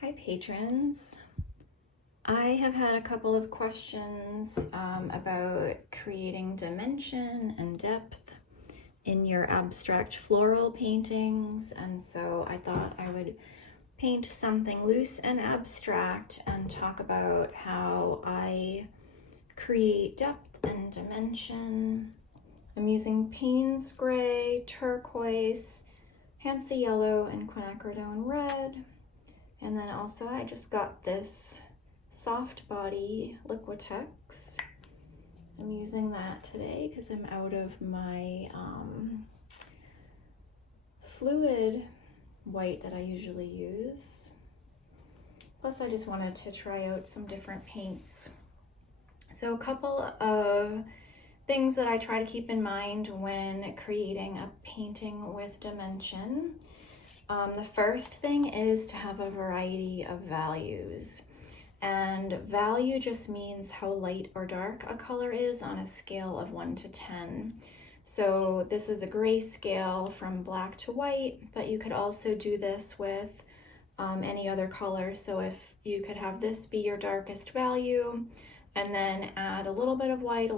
Hi patrons. I have had a couple of questions about creating dimension and depth in your abstract floral paintings, and so I thought I would paint something loose and abstract and talk about how I create depth and dimension. I'm using Payne's Gray, Turquoise, Hansa Yellow, and Quinacridone Red. And then also I just got this soft body Liquitex. I'm using that today because I'm out of my fluid white that I usually use. Plus I just wanted to try out some different paints. So a couple of things that I try to keep in mind when creating a painting with dimension. The first thing is to have a variety of values. And value just means how light or dark a color is on a scale of 1 to 10. So this is a gray scale from black to white, but you could also do this with any other color. So if you could have this be your darkest value, and then add a little bit of white,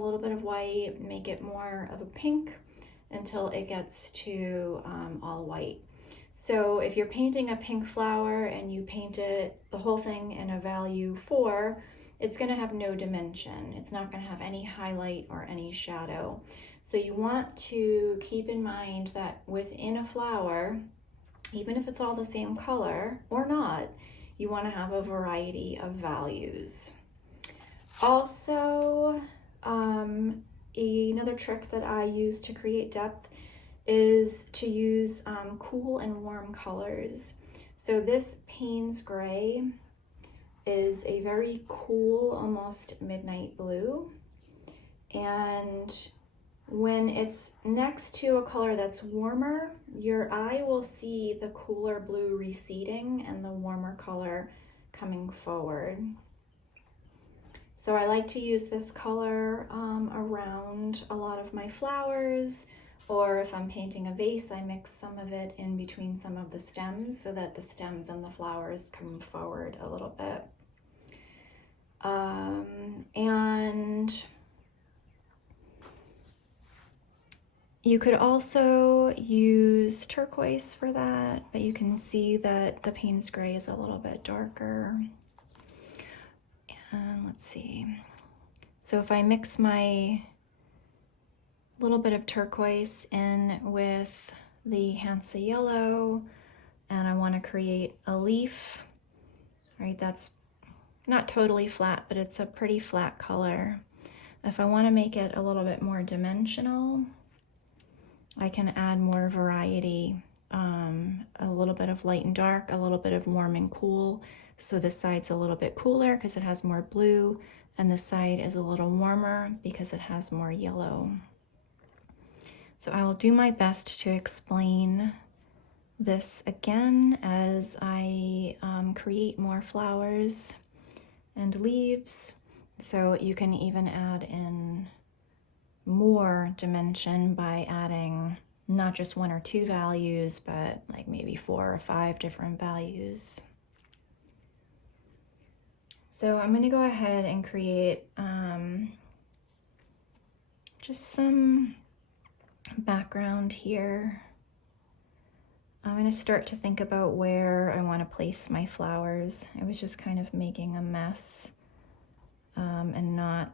make it more of a pink until it gets to all white. So if you're painting a pink flower and you paint it, the whole thing in a value 4, it's going to have no dimension. It's not going to have any highlight or any shadow. So you want to keep in mind that within a flower, even if it's all the same color or not, you want to have a variety of values. Also, another trick that I use to create depth is to use cool and warm colors. So this Payne's Gray is a very cool, almost midnight blue. And when it's next to a color that's warmer, your eye will see the cooler blue receding and the warmer color coming forward. So I like to use this color around a lot of my flowers, or if I'm painting a vase, I mix some of it in between some of the stems so that the stems and the flowers come forward a little bit. And you could also use turquoise for that, but you can see that the Payne's Gray is a little bit darker. And let's see. So if I mix my little bit of turquoise in with the Hansa Yellow, and I want to create a leaf, right? That's not totally flat, but it's a pretty flat color. If I want to make it a little bit more dimensional, I can add more variety, a little bit of light and dark, a little bit of warm and cool. So this side's a little bit cooler because it has more blue, and this side is a little warmer because it has more yellow. So I will do my best to explain this again as I create more flowers and leaves. So you can even add in more dimension by adding not just 1 or 2 values, but like maybe 4 or 5 different values. So I'm going to go ahead and create just some background here. I'm going to start to think about where I want to place my flowers. I was just kind of making a mess and not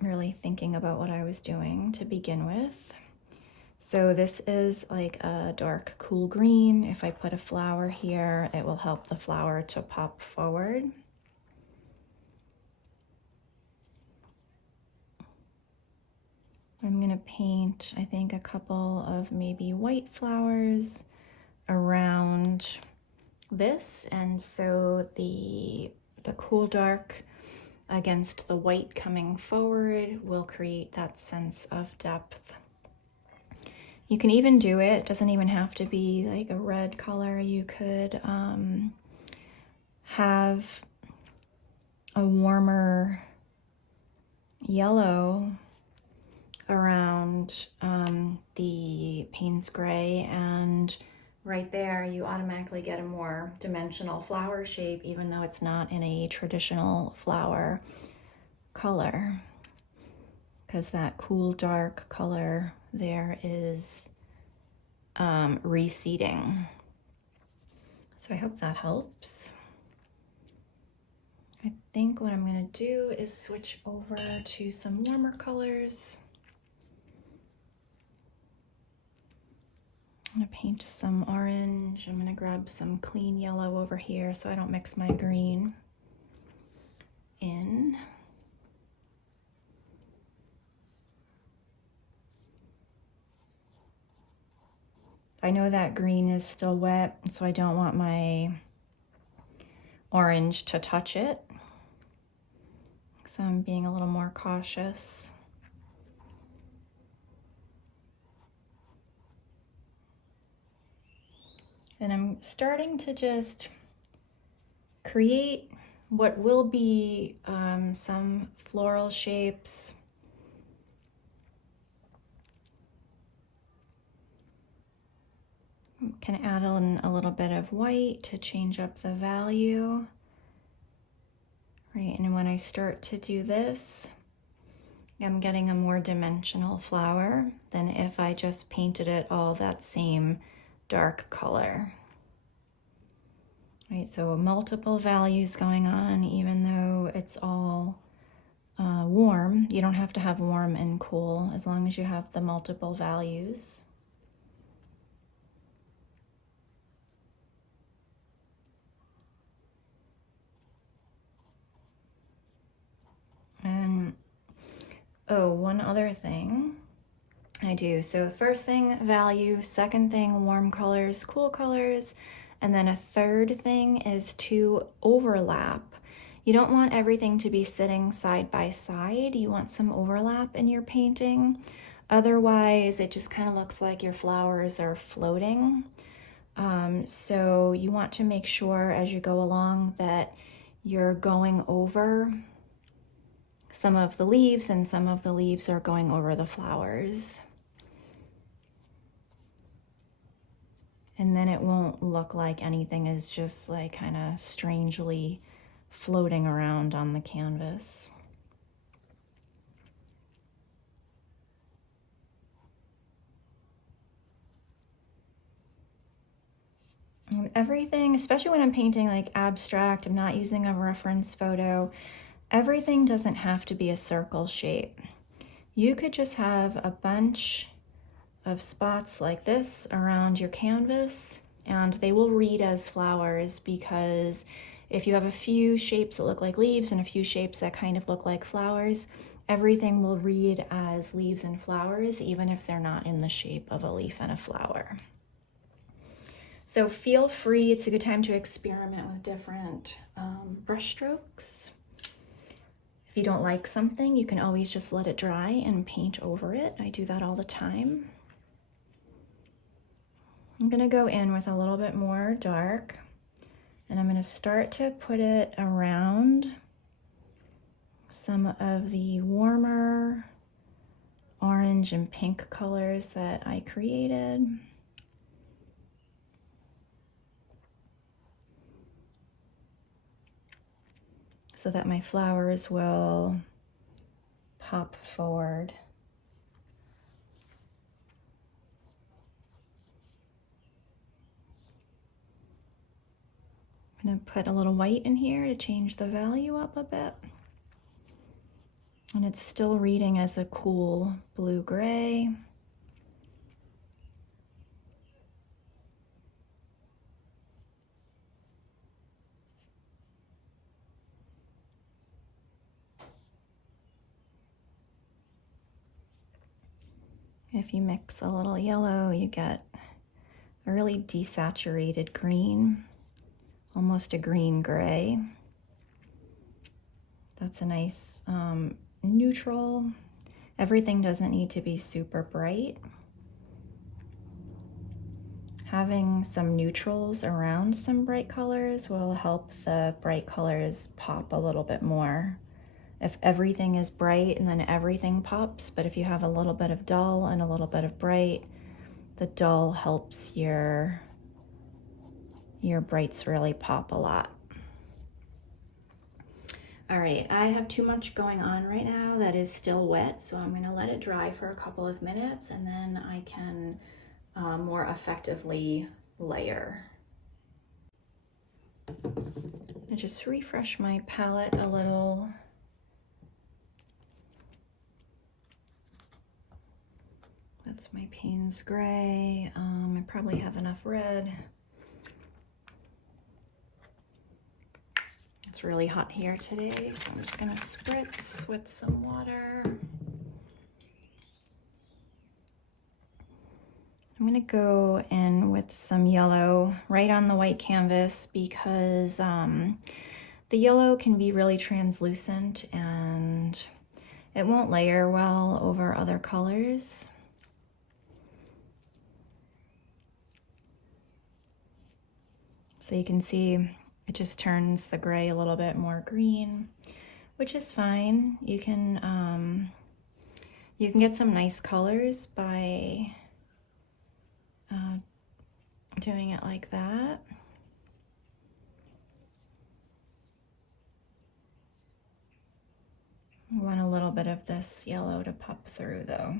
really thinking about what I was doing to begin with. So this is like a dark cool green. If I put a flower here, it will help the flower to pop forward. I'm gonna paint, I think, a couple of maybe white flowers around this, and so the cool dark against the white coming forward will create that sense of depth. You can even do it doesn't even have to be like a red color. You could have a warmer yellow around the Payne's Gray and right there, you automatically get a more dimensional flower shape, even though it's not in a traditional flower color, because that cool dark color there is reseeding. So I hope that helps. I think what I'm going to do is switch over to some warmer colors. I'm going to paint some orange. I'm going to grab some clean yellow over here so I don't mix my green in. I know that green is still wet, so I don't want my orange to touch it. So I'm being a little more cautious. And I'm starting to just create what will be some floral shapes. Can add in a little bit of white to change up the value. Right, and when I start to do this, I'm getting a more dimensional flower than if I just painted it all that same dark color. Right, so multiple values going on, even though it's all warm. You don't have to have warm and cool as long as you have the multiple values. And oh, one other thing I do. So the first thing, value. Second thing, warm colors, cool colors. And then a third thing is to overlap. You don't want everything to be sitting side by side. You want some overlap in your painting. Otherwise, it just kind of looks like your flowers are floating. So you want to make sure as you go along that you're going over some of the leaves and some of the leaves are going over the flowers. And then it won't look like anything is just like kind of strangely floating around on the canvas. And everything, especially when I'm painting like abstract, I'm not using a reference photo, everything doesn't have to be a circle shape. You could just have a bunch of spots like this around your canvas and they will read as flowers, because if you have a few shapes that look like leaves and a few shapes that kind of look like flowers, everything will read as leaves and flowers, even if they're not in the shape of a leaf and a flower. So feel free, it's a good time to experiment with different brush strokes. If you don't like something, you can always just let it dry and paint over it. I do that all the time. I'm gonna go in with a little bit more dark, and I'm gonna start to put it around some of the warmer orange and pink colors that I created. So that my flowers will pop forward. I'm going to put a little white in here to change the value up a bit. And it's still reading as a cool blue-gray. If you mix a little yellow, you get a really desaturated green, almost a green-gray. That's a nice neutral. Everything doesn't need to be super bright. Having some neutrals around some bright colors will help the bright colors pop a little bit more. If everything is bright and then everything pops, but if you have a little bit of dull and a little bit of bright, the dull helps your your brights really pop a lot. All right, I have too much going on right now that is still wet, so I'm gonna let it dry for a couple of minutes and then I can more effectively layer. I just refresh my palette a little. That's my Payne's Gray. I probably have enough red. It's really hot here today, so I'm just gonna spritz with some water. I'm gonna go in with some yellow right on the white canvas because the yellow can be really translucent and it won't layer well over other colors. So you can see it just turns the gray a little bit more green, which is fine. You can get some nice colors by doing it like that. I want a little bit of this yellow to pop through though.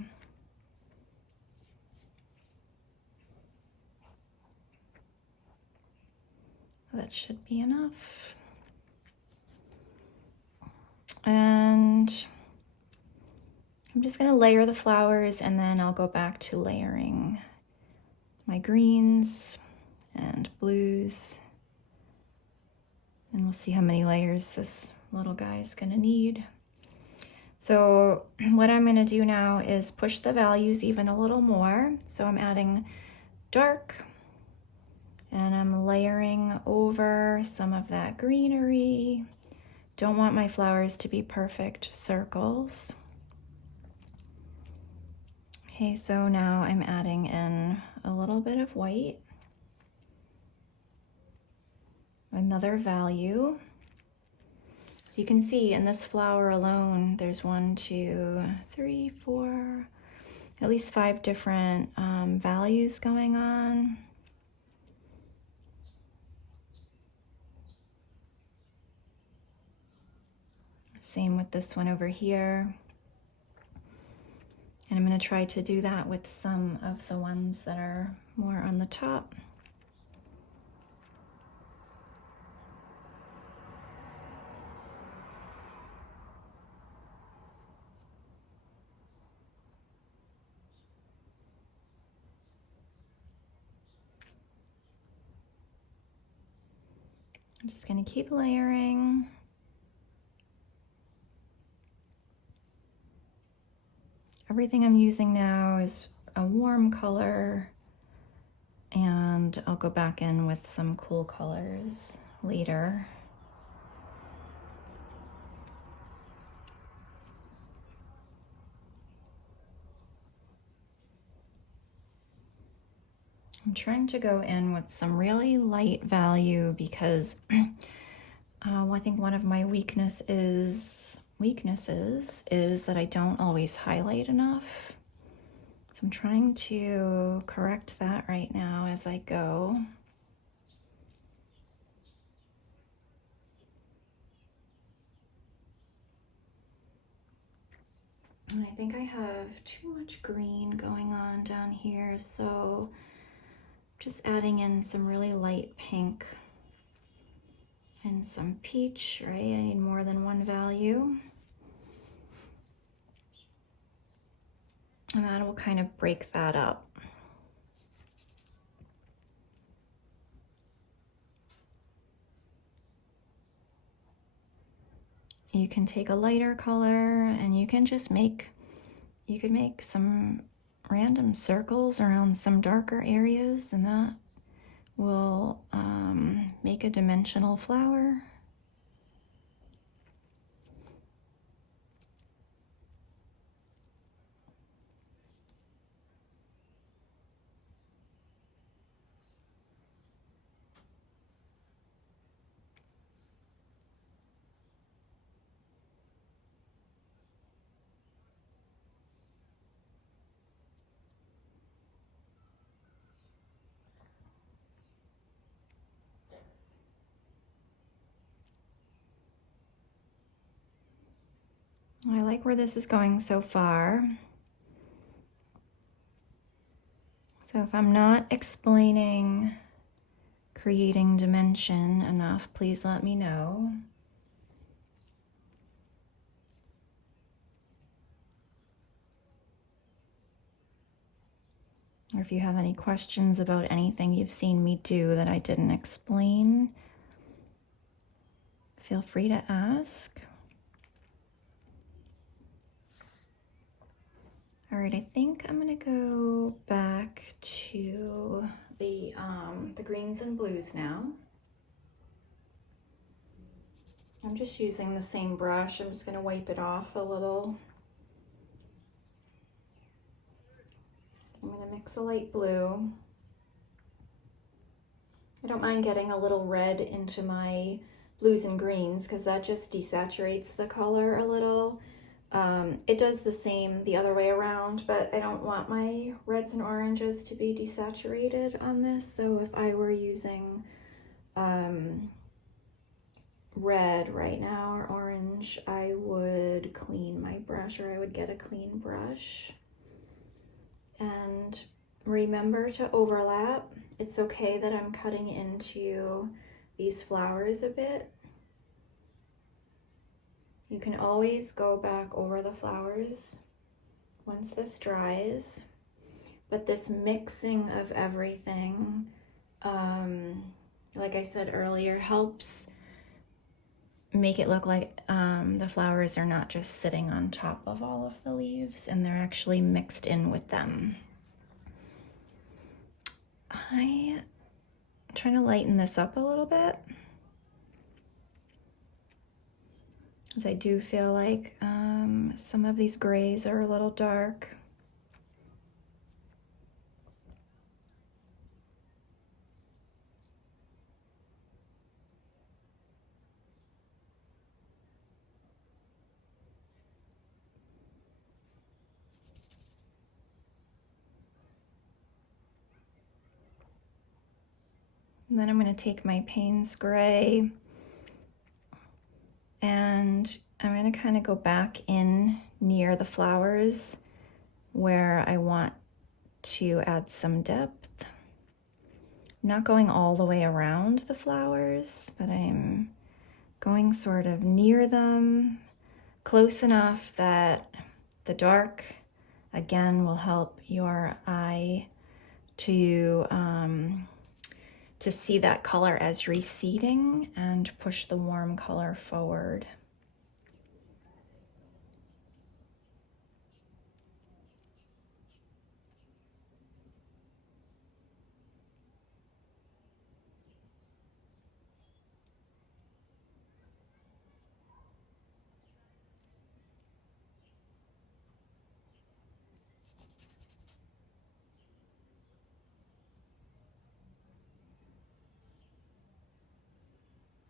That should be enough. And I'm just gonna layer the flowers and then I'll go back to layering my greens and blues. And we'll see how many layers this little guy is gonna need. So what I'm gonna do now is push the values even a little more. So I'm adding dark, and I'm layering over some of that greenery. Don't want my flowers to be perfect circles. Okay, so now I'm adding in a little bit of white. Another value. So you can see in this flower alone, there's 1, 2, 3, 4, at least 5 different values going on. Same with this one over here. And I'm going to try to do that with some of the ones that are more on the top. I'm just going to keep layering. Everything I'm using now is a warm color, and I'll go back in with some cool colors later. I'm trying to go in with some really light value because I think one of my weaknesses is that I don't always highlight enough. So I'm trying to correct that right now as I go. And I think I have too much green going on down here, so just adding in some really light pink and some peach, right? I need more than one value. And that will kind of break that up. You can take a lighter color and you can just make some random circles around some darker areas, and that will make a dimensional flower. I like where this is going so far. So if I'm not explaining creating dimension enough, please let me know. Or if you have any questions about anything you've seen me do that I didn't explain, feel free to ask. All right, I think I'm gonna go back to the greens and blues now. I'm just using the same brush. I'm just gonna wipe it off a little. I'm gonna mix a light blue. I don't mind getting a little red into my blues and greens because that just desaturates the color a little. It does the same the other way around, but I don't want my reds and oranges to be desaturated on this. So if I were using red right now or orange, I would clean my brush, or I would get a clean brush. And remember to overlap. It's okay that I'm cutting into these flowers a bit. You can always go back over the flowers once this dries. But this mixing of everything, like I said earlier, helps make it look like the flowers are not just sitting on top of all of the leaves and they're actually mixed in with them. I'm trying to lighten this up a little bit, because I do feel like some of these grays are a little dark. And then I'm going to take my Payne's Gray and I'm going to kind of go back in near the flowers where I want to add some depth. I'm not going all the way around the flowers, but I'm going sort of near them, close enough that the dark, again, will help your eye to see that color as receding and push the warm color forward.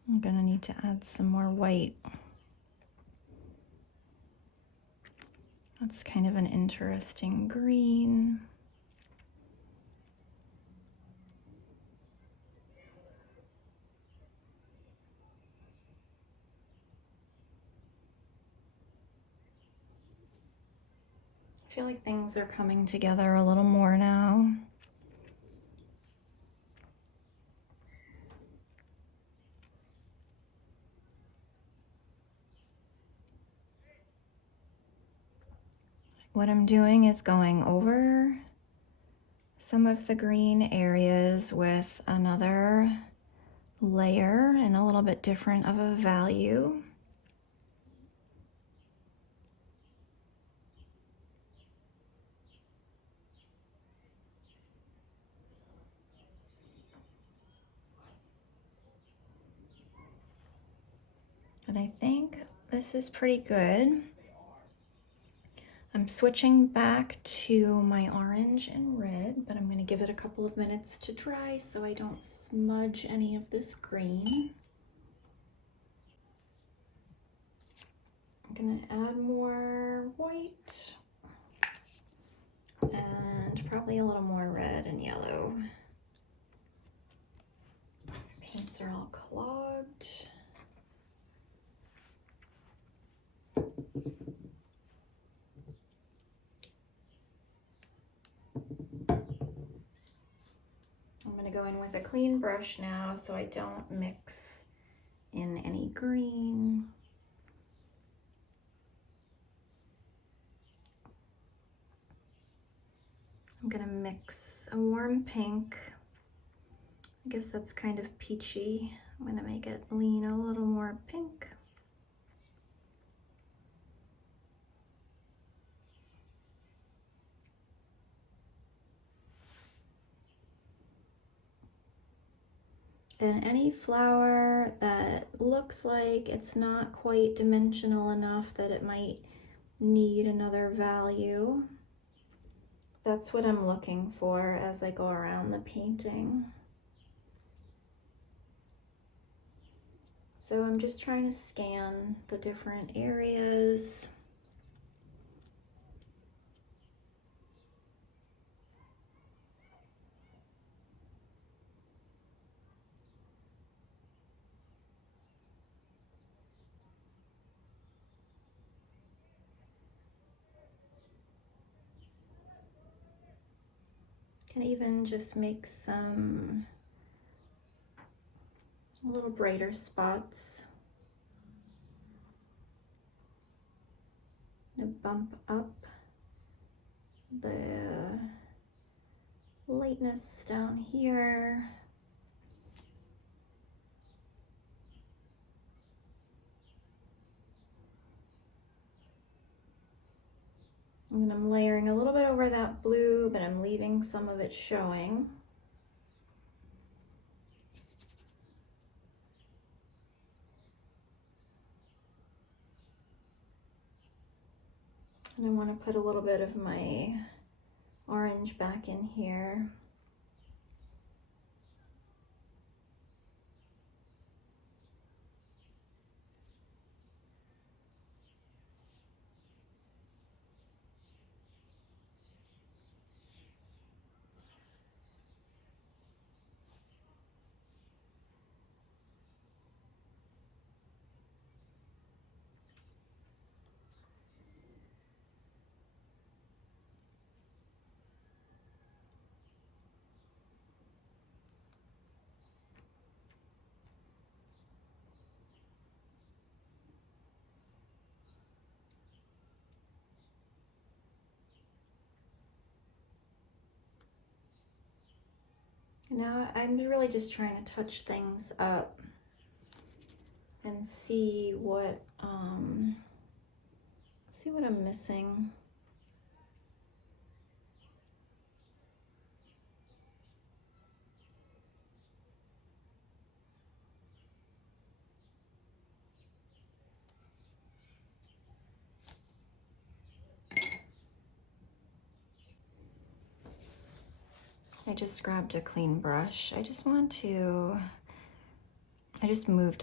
I'm gonna need to add some more white. That's kind of an interesting green. I feel like things are coming together a little more now. What I'm doing is going over some of the green areas with another layer and a little bit different of a value. But I think this is pretty good. I'm switching back to my orange and red, but I'm going to give it a couple of minutes to dry so I don't smudge any of this green. I'm going to add more white and probably a little more red and yellow. Paints are all clogged. go in with a clean brush now so I don't mix in any green. I'm gonna mix a warm pink. I guess that's kind of peachy. I'm gonna make it lean a little more pink. And any flower that looks like it's not quite dimensional enough that it might need another value, that's what I'm looking for as I go around the painting. So I'm just trying to scan the different areas. Can even just make some a little brighter spots. I'm gonna bump up the lightness down here. And then I'm layering a little bit over that blue, but I'm leaving some of it showing. And I want to put a little bit of my orange back in here. Now I'm really just trying to touch things up and see what I'm missing. I just grabbed a clean brush. I just moved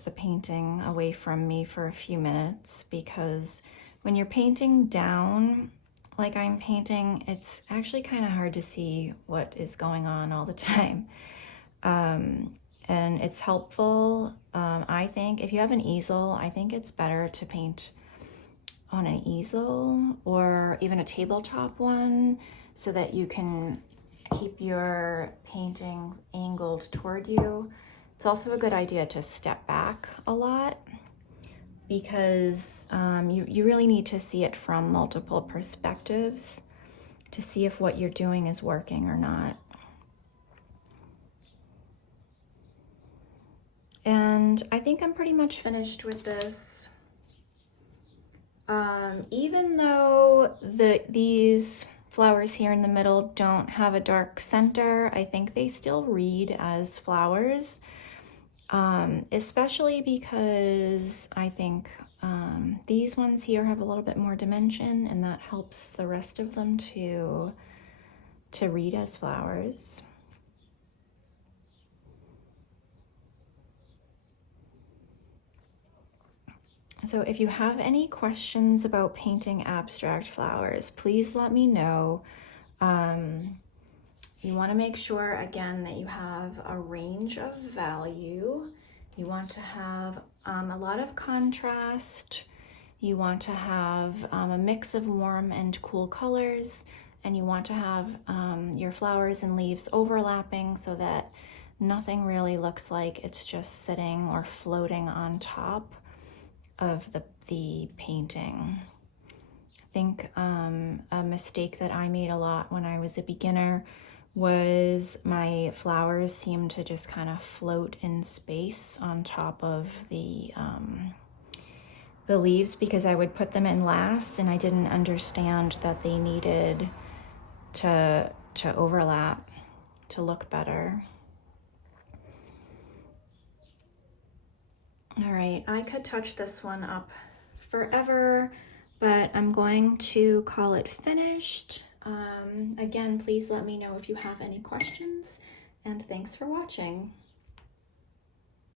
the painting away from me for a few minutes because when you're painting down like I'm painting, it's actually kind of hard to see what is going on all the time. And it's helpful, I think, if you have an easel, I think it's better to paint on an easel or even a tabletop one so that you can keep your painting angled toward you. It's also a good idea to step back a lot because you really need to see it from multiple perspectives to see if what you're doing is working or not. And I think I'm pretty much finished with this. Even though these flowers here in the middle don't have a dark center, I think they still read as flowers, especially because I think these ones here have a little bit more dimension, and that helps the rest of them to read as flowers. So if you have any questions about painting abstract flowers, please let me know. You want to make sure, again, that you have a range of value. You want to have a lot of contrast. You want to have a mix of warm and cool colors, and you want to have your flowers and leaves overlapping so that nothing really looks like it's just sitting or floating on top of the painting. I think a mistake that I made a lot when I was a beginner was my flowers seemed to just kind of float in space on top of the leaves, because I would put them in last and I didn't understand that they needed to overlap to look better. All right, I could touch this one up forever, but I'm going to call it finished. Again, please let me know if you have any questions, and thanks for watching.